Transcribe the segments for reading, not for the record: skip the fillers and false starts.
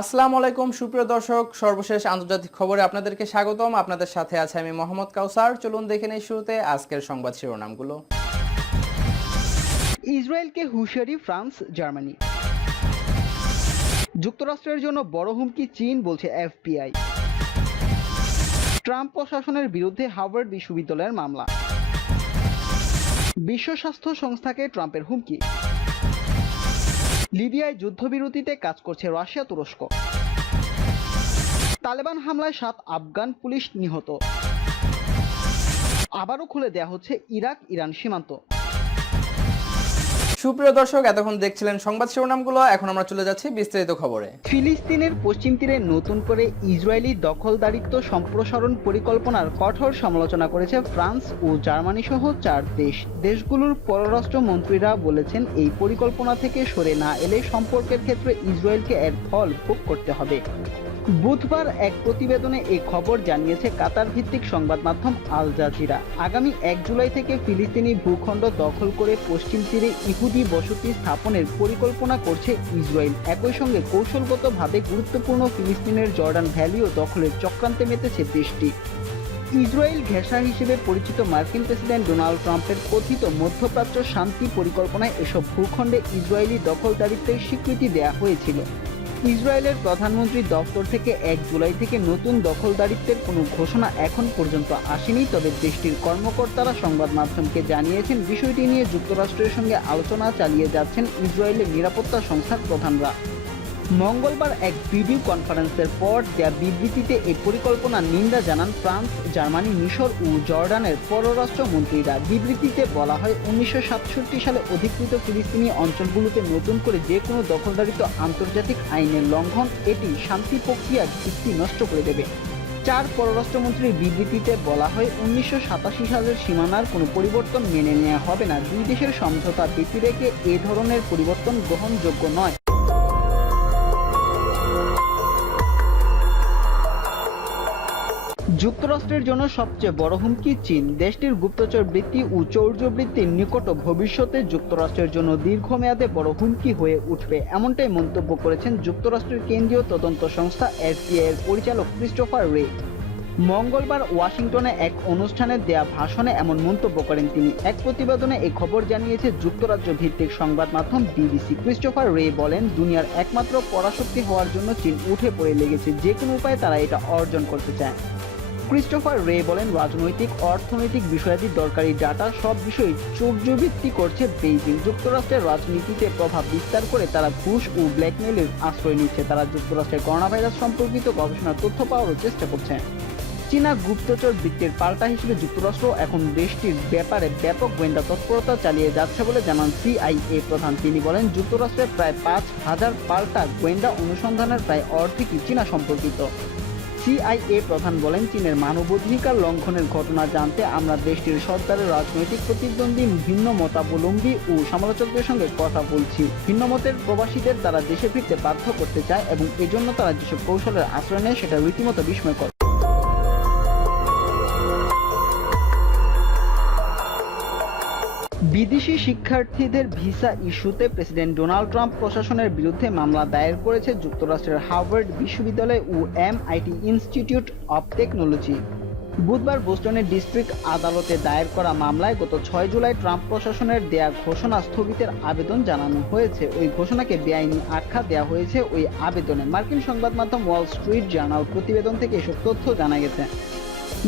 আসসালামু আলাইকুম সুপ্রিয় দর্শক, সর্বশেষ আন্তর্জাতিক খবরে আপনাদেরকে স্বাগতম। আপনাদের সাথে আছে আমি মোহাম্মদ কাউসার। চলুন দেখে নেই শুরুতে আজকের সংবাদ শিরোনামগুলো। ইসরায়েলকে হুঁশিয়ারি ফ্রান্স, জার্মানি। যুক্তরাষ্ট্রের জন্য বড় হুমকি চীন, বলছে এফবিআই। ট্রাম্প প্রশাসনের বিরুদ্ধে হার্ভার্ড বিশ্ববিদ্যালয়ের মামলা। বিশ্ব স্বাস্থ্য সংস্থাকে ট্রাম্পের হুমকি। লিবিয়ায় যুদ্ধবিরতিতে কাজ করছে রাশিয়া, তুরস্ক। তালেবান হামলায় 7 আফগান পুলিশ নিহত। আবারও খুলে দেয়া হচ্ছে ইরাক ইরান সীমান্ত। সুপ্রিয় দর্শক, এতক্ষণ দেখছিলেন সংবাদ শিরোনামগুলো। এখন আমরা চলে যাচ্ছি বিস্তারিত খবরে। ফিলিস্তিনের পশ্চিম তীরে নতুন করে ইসরায়েলি দখলদারিত্ব সম্প্রসারণ পরিকল্পনার কঠোর সমালোচনা করেছে ফ্রান্স ও জার্মানি সহ 4 দেশ। দেশগুলোর পররাষ্ট্র মন্ত্রীরা বলেছেন, এই পরিকল্পনা থেকে সরে না এলে সম্পর্কের ক্ষেত্রে ইসরায়েলকে এর ফল ভোগ করতে হবে। বুধবার এক প্রতিবেদনে এই খবর জানিয়েছে কাতার ভিত্তিক সংবাদ মাধ্যম আল জাজিরা। আগামী 1 জুলাই থেকে ফিলিস্তিনি ভূখণ্ড দখল করে পশ্চিম তীরে ইহুদি বসতি স্থাপনের পরিকল্পনা করছে ইসরায়েল। একই সঙ্গে কৌশলগতভাবে গুরুত্বপূর্ণ ফিলিস্তিনের জর্ডান ভ্যালিও দখলের চক্রান্তে মেতেছে দেশটি। ইসরায়েল ঘেঁষা হিসেবে পরিচিত মার্কিন প্রেসিডেন্ট ডোনাল্ড ট্রাম্পের কথিত মধ্যপ্রাচ্য শান্তি পরিকল্পনায় এসব ভূখণ্ডে ইসরায়েলি দখলদারিত্বের স্বীকৃতি দেওয়া হয়েছিল। ইসরায়েলের প্রধানমন্ত্রী দপ্তর থেকে 1 জুলাই থেকে নতুন দখলদারিত্বের কোনো ঘোষণা এখন পর্যন্ত আসেনি। তবে দেশটির কর্মকর্তারা সংবাদ মাধ্যমকে জানিয়েছেন, বিষয়টি নিয়ে যুক্তরাষ্ট্রের সঙ্গে আলোচনা চালিয়ে যাচ্ছেন ইসরায়েলের নিরাপত্তা সংস্থার প্রধানরা। মঙ্গলবার এক ভিডিও কনফারেন্সের পর দেয়া বিবৃতিতে এই পরিকল্পনার নিন্দা জানান ফ্রান্স, জার্মানি, মিশর ও জর্ডানের পররাষ্ট্র মন্ত্রীরা। বিবৃতিতে বলা হয়, 1967 সালে অধিকৃত ফিলিস্তিনি অঞ্চলগুলোতে নতুন করে যে কোনো দখলদারিত্ব আন্তর্জাতিক আইনের লঙ্ঘন, এটি শান্তি প্রক্রিয়ার ভিত্তি নষ্ট করে দেবে। 4 পররাষ্ট্রমন্ত্রীর বিবৃতিতে বলা হয়, 1987 সালের সীমানার কোনো পরিবর্তন মেনে নেওয়া হবে না। দুই দেশের সমঝোতা ভিত্তি রেখে এ ধরনের পরিবর্তন গ্রহণযোগ্য নয়। যুক্তরাষ্ট্রের জন্য সবচেয়ে বড় হুমকি চীন। দেশটির গুপ্তচর বৃত্তি ও চৌর্যবৃত্তির নিকট ভবিষ্যতে যুক্তরাষ্ট্রের জন্য দীর্ঘমেয়াদে বড় হুমকি হয়ে উঠবে, এমনটাই মন্তব্য করেছেন যুক্তরাষ্ট্রের কেন্দ্রীয় তদন্ত সংস্থা এফবিআই এর পরিচালক ক্রিস্টোফার রে। মঙ্গলবার ওয়াশিংটনে এক অনুষ্ঠানে দেয়া ভাষণে এমন মন্তব্য করেন তিনি। এক প্রতিবেদনে এই খবর জানিয়েছে যুক্তরাজ্য ভিত্তিক সংবাদ মাধ্যম বিবিসি। ক্রিস্টোফার রে বলেন, দুনিয়ার একমাত্র পরাশক্তি হওয়ার জন্য চীন উঠে পড়ে লেগেছে। যে কোনো উপায়ে তারা এটা অর্জন করতে চায়। ক্রিস্টোফার রে বলেন, রাজনৈতিক, অর্থনৈতিক বিষয়াদি দরকারি ডাটা সব বিষয়ে চৌর্যবৃত্তি করছে বেইজিং। যুক্তরাষ্ট্রের রাজনীতিতে প্রভাব বিস্তার করে তারা ঘুষ ও ব্ল্যাকমেইলের আশ্রয় নিচ্ছে। তারা যুক্তরাষ্ট্রের করোনা ভাইরাস সম্পর্কিত গবেষণার তথ্য পাওয়ারও চেষ্টা করছে। চীনা গুপ্তচর বৃত্তির পাল্টা হিসেবে যুক্তরাষ্ট্র এখন দেশটির ব্যাপারে ব্যাপক গোয়েন্দা তৎপরতা চালিয়ে যাচ্ছে বলে জানান সিআইএ প্রধান। তিনি বলেন, যুক্তরাষ্ট্রের প্রায় 5,000 পাল্টা গোয়েন্দা অনুসন্ধানের প্রায় অর্ধেকই চীনা সম্পর্কিত। সিআইএ প্রধান বলেন, চীনের মানবাধিকার লঙ্ঘনের ঘটনা জানতে আমরা দেশটির সরকারের রাজনৈতিক প্রতিদ্বন্দ্বী, ভিন্ন মতাবলম্বী ও সমালোচকদের সঙ্গে কথা বলছি। ভিন্ন মতের প্রবাসীদের তারা দেশে ফিরতে বাধ্য করতে চায় এবং এজন্য তারা যেসব কৌশলের আশ্রয় নেয় সেটা রীতিমতো বিস্ময়কর। বিদেশি শিক্ষার্থীদের ভিসা ইস্যুতে প্রেসিডেন্ট ডোনাল্ড ট্রাম্প প্রশাসনের বিরুদ্ধে মামলা দায়ের করেছে যুক্তরাষ্ট্রের হার্ভার্ড বিশ্ববিদ্যালয় ও এমআইটি ইনস্টিটিউট অব টেকনোলজি। বুধবার বোস্টনের ডিস্ট্রিক্ট আদালতে দায়ের করা মামলায় গত 6 জুলাই ট্রাম্প প্রশাসনের দেয়া ঘোষণা স্থগিতের আবেদন জানানো হয়েছে। ওই ঘোষণাকে বেআইনি আখ্যা দেওয়া হয়েছে ওই আবেদনে। মার্কিন সংবাদ মাধ্যম ওয়াল স্ট্রিট জার্নাল প্রতিবেদন থেকে এসব তথ্য জানা গেছে।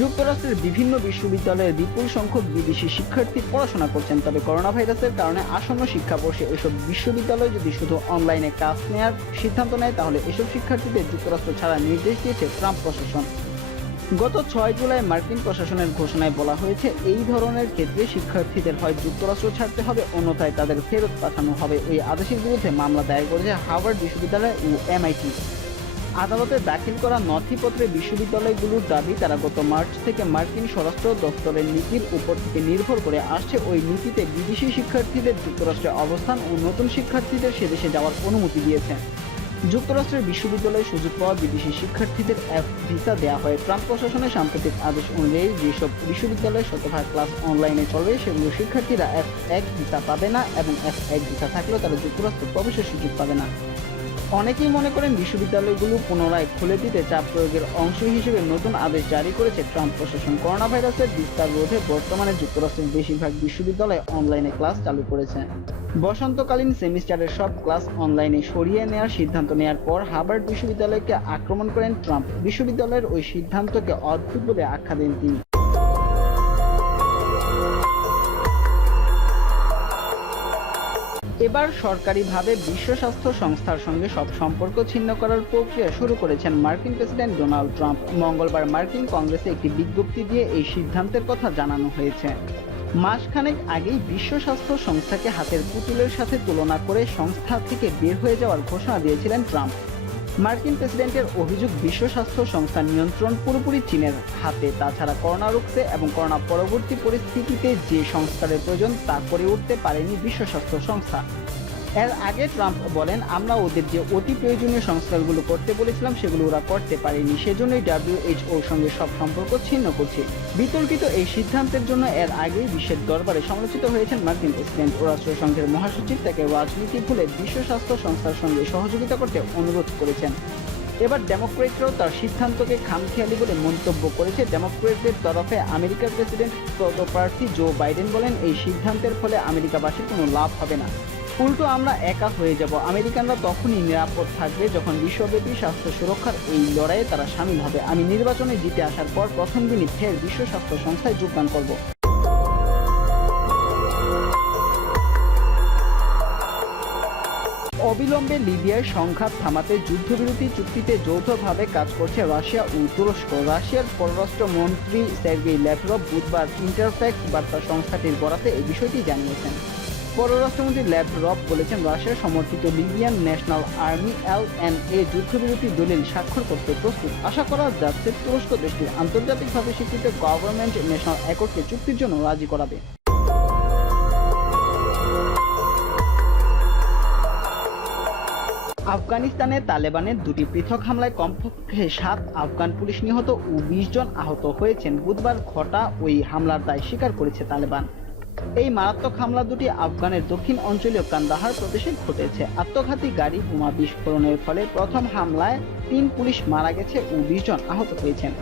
যুক্তরাষ্ট্রের বিভিন্ন বিশ্ববিদ্যালয়ের বিপুল সংখ্যক বিদেশি শিক্ষার্থী পড়াশোনা করছেন। তবে করোনা ভাইরাসের কারণে আসন্ন শিক্ষাবর্ষে এসব বিশ্ববিদ্যালয় যদি শুধু অনলাইনে ক্লাস নেওয়ার সিদ্ধান্ত নেয়, তাহলে এসব শিক্ষার্থীদের যুক্তরাষ্ট্র ছাড়া নির্দেশ দিয়েছে ট্রাম্প প্রশাসন। গত 6 জুলাই মার্কিন প্রশাসনের ঘোষণায় বলা হয়েছে, এই ধরনের ক্ষেত্রে শিক্ষার্থীদের হয় যুক্তরাষ্ট্র ছাড়তে হবে, অন্যথায় তাদের ফেরত পাঠানো হবে। ওই আদেশের বিরুদ্ধে মামলা দায়ের করেছে হার্ভার্ড বিশ্ববিদ্যালয় ও এমআইটি। আদালতে দাখিল করা নথিপত্রে বিশ্ববিদ্যালয়গুলোর দাবি, তারা গত মার্চ থেকে মার্কিন স্বরাষ্ট্র দপ্তরের নীতির উপর থেকে নির্ভর করে আসছে। ওই নীতিতে বিদেশি শিক্ষার্থীদের যুক্তরাষ্ট্রে অবস্থান ও নতুন শিক্ষার্থীদের সেদেশে যাওয়ার অনুমতি দিয়েছে। যুক্তরাষ্ট্রের বিশ্ববিদ্যালয়ে সুযোগ পাওয়া বিদেশি শিক্ষার্থীদের এফ ভিসা দেওয়া হয়। ট্রাম্প প্রশাসনের সাম্প্রতিক আদেশ অনুযায়ী যেসব বিশ্ববিদ্যালয়ে শতভাগ ক্লাস অনলাইনে চলবে, সেগুলো শিক্ষার্থীরা F1 ভিসা পাবে না এবং F1 ভিসা থাকলেও তারা যুক্তরাষ্ট্রে প্রবেশের সুযোগ পাবে না। অনেকেই মনে করেন বিশ্ববিদ্যালয়গুলো পুনরায় খুলে দিতে চাপ প্রয়োগের অংশ হিসেবে নতুন আদেশ জারি করেছে ট্রাম্প প্রশাসন। করোনা ভাইরাসের বিস্তার রোধে বর্তমানে যুক্তরাষ্ট্রের বেশিরভাগ বিশ্ববিদ্যালয় অনলাইনে ক্লাস চালু করেছে। বসন্তকালীন সেমিস্টারের সব ক্লাস অনলাইনে সরিয়ে নেওয়ার সিদ্ধান্ত নেওয়ার পর হার্ভার্ড বিশ্ববিদ্যালয়কে আক্রমণ করেন ট্রাম্প। বিশ্ববিদ্যালয়ের ওই সিদ্ধান্তকে অদ্ভুত বলে আখ্যা দেন তিনি। এবার সরকারিভাবে বিশ্ব স্বাস্থ্য সংস্থার সঙ্গে সব সম্পর্ক ছিন্ন করার প্রক্রিয়া শুরু করেছেন মার্কিন প্রেসিডেন্ট ডোনাল্ড ট্রাম্প। মঙ্গলবার মার্কিন কংগ্রেসে একটি বিজ্ঞপ্তি দিয়ে এই সিদ্ধান্তের কথা জানানো হয়েছে। মাসখানেক আগেই বিশ্ব স্বাস্থ্য সংস্থাকে হাতের পুতুলের সাথে তুলনা করে সংস্থা থেকে বের হয়ে যাওয়ার ঘোষণা দিয়েছিলেন ট্রাম্প। মার্কিন প্রেসিডেন্টের অভিযোগ, বিশ্ব স্বাস্থ্য সংস্থার নিয়ন্ত্রণ পুরোপুরি চীনের হাতে। তাছাড়া করোনা রুখতে এবং করোনা পরবর্তী পরিস্থিতিতে যে সংস্কারের প্রয়োজন তা করে উঠতে পারেনি বিশ্ব স্বাস্থ্য সংস্থা। এর আগে ট্রাম্প বলেন, আমরা ওদের যে অতি প্রয়োজনীয় সংস্কারগুলো করতে বলেছিলাম সেগুলো ওরা করতে পারেনি, সেজন্যই WHO সঙ্গে সব সম্পর্ক ছিন্ন করছে। বিতর্কিত এই সিদ্ধান্তের জন্য এর আগেই বিশ্বের দরবারে সমালোচিত হয়েছেন মার্কিন প্রেসিডেন্ট ও রাষ্ট্রসংঘের মহাসচিব তাকে রাজনীতি ভুলে বিশ্ব স্বাস্থ্য সংস্থার সঙ্গে সহযোগিতা করতে অনুরোধ করেছেন। এবার ডেমোক্রেটরাও তার সিদ্ধান্তকে খামখেয়ালি বলে মন্তব্য করেছে। ডেমোক্রেটদের তরফে আমেরিকার প্রেসিডেন্ট পদপ্রার্থী জো বাইডেন বলেন, এই সিদ্ধান্তের ফলে আমেরিকাবাসীর কোনো লাভ হবে না, উল্টো আমরা একা হয়ে যাব। আমেরিকানরা তখনই নিরাপদ থাকবে যখন বিশ্বব্যাপী স্বাস্থ্য সুরক্ষার এই লড়াইয়ে তারা সামিল হবে। আমি নির্বাচনে জিতে আসার পর প্রথম দিনই ফের বিশ্ব স্বাস্থ্য সংস্থায় যোগদান করব। অবিলম্বে লিবিয়ায় সংঘাত থামাতে যুদ্ধবিরতি চুক্তিতে যৌথভাবে কাজ করছে রাশিয়া ও তুরস্ক। রাশিয়ার পররাষ্ট্রমন্ত্রী সের্গেই ল্যাভরভ বুধবার ইন্টারফ্যাক্স বার্তা সংস্থাটির বরাতে এই বিষয়টি জানিয়েছেন। পররাষ্ট্রমন্ত্রী ল্যাভরভ বলেছেন, রাশিয়ার সমর্থিত লিবিয়ান ন্যাশনাল আর্মি LNA যুদ্ধবিরতি দলিল স্বাক্ষর করতে প্রস্তুত। আশা করা যাচ্ছে তুরস্ক দেশটির আন্তর্জাতিকভাবে স্বীকৃত গভর্নমেন্ট ন্যাশনাল অ্যাকর্ডকে চুক্তির জন্য রাজি করাবে। আফগানিস্তানে তালেবানের দুটি পৃথক হামলায় কমপক্ষে 7 আফগান পুলিশ নিহত ও 20 জন আহত হয়েছেন। বুধবার ঘটা ওই হামলার দায় স্বীকার করেছে তালেবান। এই মারাত্মক হামলা দুটি আফগানের দক্ষিণ অঞ্চলীয় কান্দাহার প্রদেশে ঘটেছে। আত্মঘাতী গাড়ি বোমা বিস্ফোরণের ফলে প্রথম হামলায় 3 পুলিশ মারা গেছে ও 20 জন আহত হয়েছেন।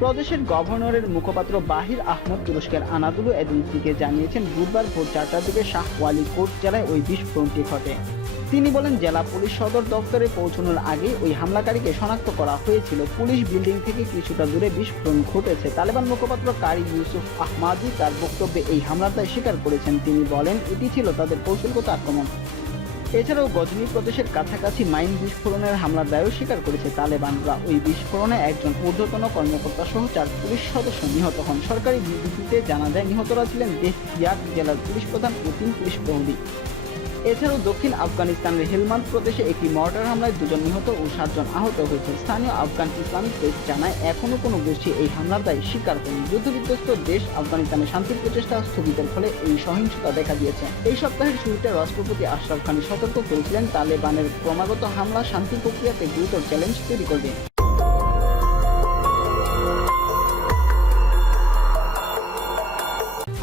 প্রদেশের গভর্নরের মুখপাত্র বাহির আহমদ তুরস্কের আনাদুলু এজেন্সিকে জানিয়েছেন, বুধবার ভোর 4টার দিকে শাহ ওয়ালি কোট জেলায় ওই বিস্ফোরণটি ঘটে। তিনি বলেন, জেলা পুলিশ সদর দপ্তরে পৌঁছানোর আগেই ওই হামলাকারীকে শনাক্ত করা হয়েছিল। পুলিশ বিল্ডিং থেকে কিছুটা দূরে বিস্ফোরণ ঘটেছে। তালেবান মুখপাত্র কারি ইউসুফ আহমাদি তার বক্তব্যে এই হামলার দায় স্বীকার করেছেন। তিনি বলেন, এটি ছিল তাদের কৌশলগত আক্রমণ। এছাড়াও গজনি প্রদেশের কাছাকাছি মাইন বিস্ফোরণের হামলার দায়ও স্বীকার করেছে তালেবানরা। ওই বিস্ফোরণে একজন ঊর্ধ্বতন কর্মকর্তা সহ 4 পুলিশ সদস্য নিহত হন। সরকারি বিবৃতিতে জানা যায়, নিহতরা ছিলেন দেহতিয়ার জেলার পুলিশ প্রধান ও 3 পুলিশ প্রহরী। এছাড়াও দক্ষিণ আফগানিস্তানের হেলমান্দ প্রদেশে একটি মর্টার হামলায় 2 জন নিহত ও 7 জন আহত হয়েছে। স্থানীয় আফগান ইসলামিক প্রেস জানায়, এখনো কোনো গোষ্ঠী এই হামলার দায় স্বীকার করেনি। যুদ্ধবিধ্বস্ত দেশ আফগানিস্তানে শান্তির প্রচেষ্টা স্থগিতের ফলে এই সহিংসতা দেখা দিয়েছে। এই সপ্তাহের শুরুতে রাষ্ট্রপতি আশরাফ গানি সতর্ক করেছিলেন, তালেবানের ক্রমাগত হামলা শান্তি প্রক্রিয়াতে গুরুতর চ্যালেঞ্জ তৈরি করবে।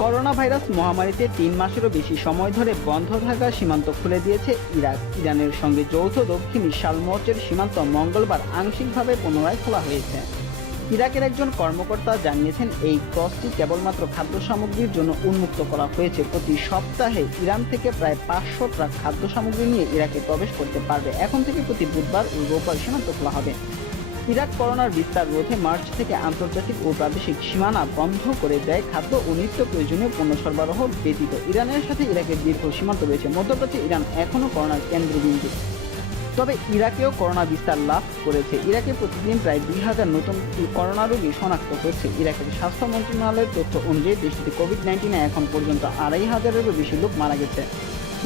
করোনা ভাইরাস মহামারীতে 3 মাসেরও বেশি সময় ধরে বন্ধ থাকা সীমান্ত খুলে দিয়েছে ইরাক। ইরানের সঙ্গে যৌথ দক্ষিণ শালমর্চের সীমান্ত মঙ্গলবার আংশিকভাবে পুনরায় খোলা হয়েছে। ইরাকের একজন কর্মকর্তা জানিয়েছেন, এই ক্রসটি কেবলমাত্র খাদ্য সামগ্রীর জন্য উন্মুক্ত করা হয়েছে। প্রতি সপ্তাহে ইরান থেকে প্রায় 500 ট্রাক খাদ্য সামগ্রী নিয়ে ইরাকে প্রবেশ করতে পারবে। এখন থেকে প্রতি বুধবার ও রোববার সীমান্ত খোলা হবে। ইরাক করোনার বিস্তার রোধে মার্চ থেকে আন্তর্জাতিক ও প্রাদেশিক সীমানা বন্ধ করে দেয়। খাদ্য ও নিত্য প্রয়োজনীয় পণ্য সরবরাহ ব্যতীত ইরানের সাথে ইরাকের দীর্ঘ সীমান্ত রয়েছে। মধ্যপ্রাচ্যে ইরান এখনও করোনার কেন্দ্রবিন্দু। তবে ইরাকেও করোনা বিস্তার লাভ করেছে। ইরাকে প্রতিদিন প্রায় 2000 নতুন করোনা রোগী শনাক্ত হচ্ছে। ইরাকের স্বাস্থ্য মন্ত্রণালয়ের তথ্য অনুযায়ী দেশটিতে কোভিড-19 এখন পর্যন্ত 2500-এরও বেশি লোক মারা গেছে।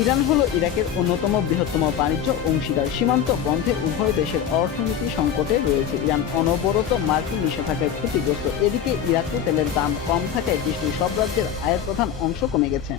ইরান হলো ইরাকের অন্যতম বৃহত্তম বাণিজ্য অংশীদার। সীমান্ত বন্ধে উভয় দেশের অর্থনীতি সংকটে রয়েছে। ইরান অনবরত মার্কিন নিষেধাজ্ঞায় ক্ষতিগ্রস্ত। এদিকে ইরাকে তেলের দাম কম থাকায় দেশটির সব রাজ্যের আয়ের প্রধান অংশ কমে গেছে।